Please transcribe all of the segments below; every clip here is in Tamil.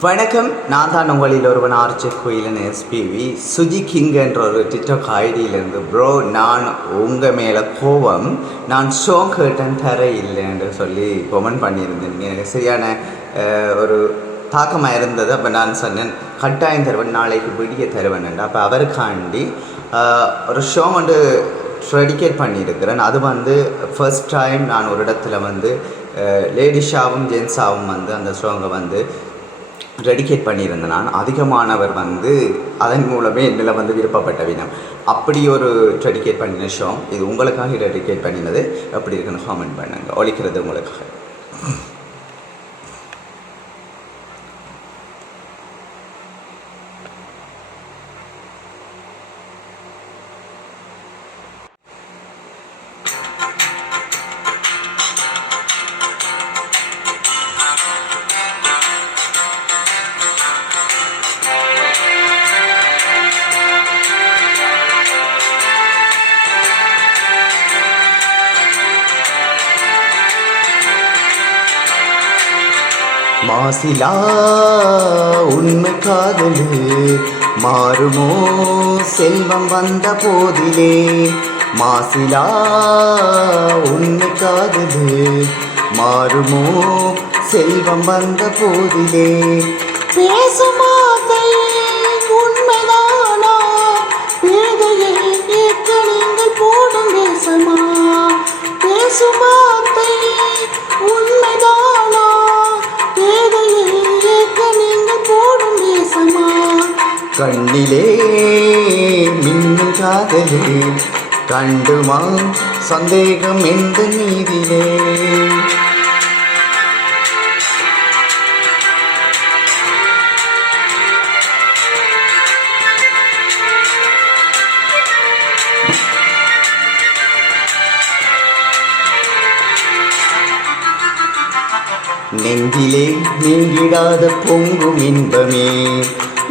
வணக்கம். நான் தான் உங்களில் ஒருவன் ஆர்ச்சி கோயிலன் எஸ்பிவி சுஜி கிங் என்ற ஒரு டிக்டாக் ஐடியிலேருந்து ப்ரோ, நான் உங்கள் மேலே கோபம், நான் ஷோ கேட்டன் தர இல்லைன்னு சொல்லி கொமெண்ட் பண்ணியிருந்தேன். எனக்கு சரியான ஒரு தாக்கமாக இருந்தது. அப்போ நான் சொன்னேன் கட்டாயம் தருவன், நாளைக்கு விடிய தருவேன். அப்போ அவருக்காண்டி ஒரு ஷோ வந்து டெடிகேட் பண்ணியிருக்கிறேன். அது ஃபர்ஸ்ட் டைம் நான் ஒரு இடத்துல லேடிஸாகவும் ஜென்ஸாகவும் அந்த ஷோங்கை டெடிகேட் பண்ணியிருந்தேன். நான் அதிகமானவர் அதன் மூலமே என்னில் விருப்பப்பட்ட வினம் அப்படி ஒரு டெடிகேட் பண்ணின ஷோ. இது உங்களுக்காக டெடிகேட் பண்ணினது. எப்படி இருக்குன்னு காமெண்ட் பண்ணுங்க. ஒழிக்கிறது உங்களுக்காக. மாசிலா உண்மை காதலு மாறுமோ செல்வம் வந்த போதிலே, மாசிலா உண்மை காதலு மாறுமோ செல்வம் வந்த போதிலே, பேசுமாதை உண்மைதானா பேதையை ஏற்க நீங்கள் போடும் வேசமா, பேசுமாதை உண்மைதானா பேதையை ஏற்க நீங்கள் போடும் வேசமா, கண்ணிலே மின்னும் காதலே கண்டுமா சந்தேகம் எந்த நீதிலே, நெஞ்சிலே நீங்கிடாத பொங்கும் இன்பமே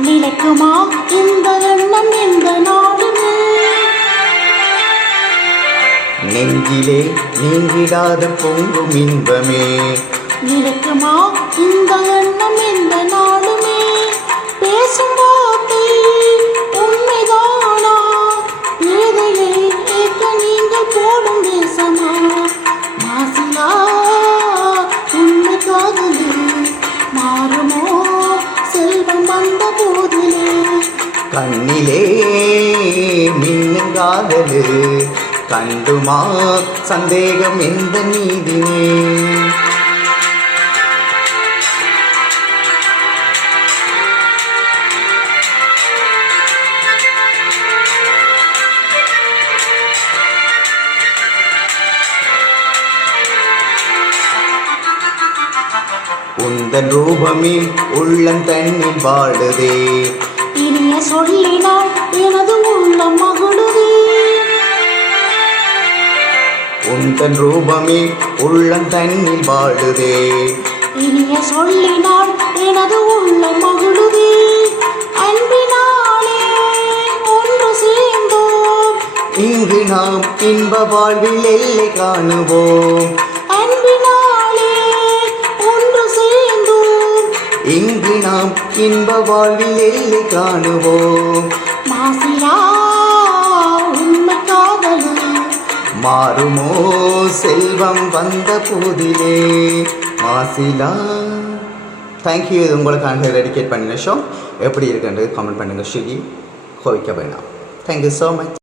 நிலைக்குமா இந்த எண்ணம் இந்த நாடுமே, நெஞ்சிலே நீங்கிடாத பொங்கும் இன்பமே நிலைக்குமா இந்த எண்ணம் இந்த நாடுமே, பேசும் வார்த்தை உண்மைதானா பேதையை ஏற்க நீங்கள் போடும் வேசமா, மாசிலா உண்மை காதலு மாறுமோ செல்வம் வந்த போதிலே, கண்ணிலே மின்னும் காதலு கண்டுமா சந்தேகம் எந்த நீதினே, உந்தன் ரூபமே உள்ளம் தண்ணில் வாழுதே, இனிய சொல்லினால் எனது உள்ளம் மகிழுதே, உந்தன் ரூபமே உள்ளம் தண்ணில் வாழுதே, இனிய சொல்லினால் எனது உள்ளம் மகிழுதே, அன்பினாலே ஒன்று சேர்ந்தோம் இங்கு நாம் இன்ப வாழ்வில் எல்லை காணுவோம், அன்பினாலே ஒன்று சேர்ந்தோம் இங்கு நாம் இன்ப வாழ்வில் எல்லை காணுவோம், மாசிலா உண்மை காதலு மாறுமோ செல்வம் வந்த போதிலே, மாசிலா. தேங்க்யூ. இது உங்களுக்காக டெடிகேட் பண்ணின ஷோ. எப்படி இருக்குன்றது கமெண்ட் பண்ணுங்கள். ஸ்விக்கி கோவிக்க வேணாம். Thank you so much.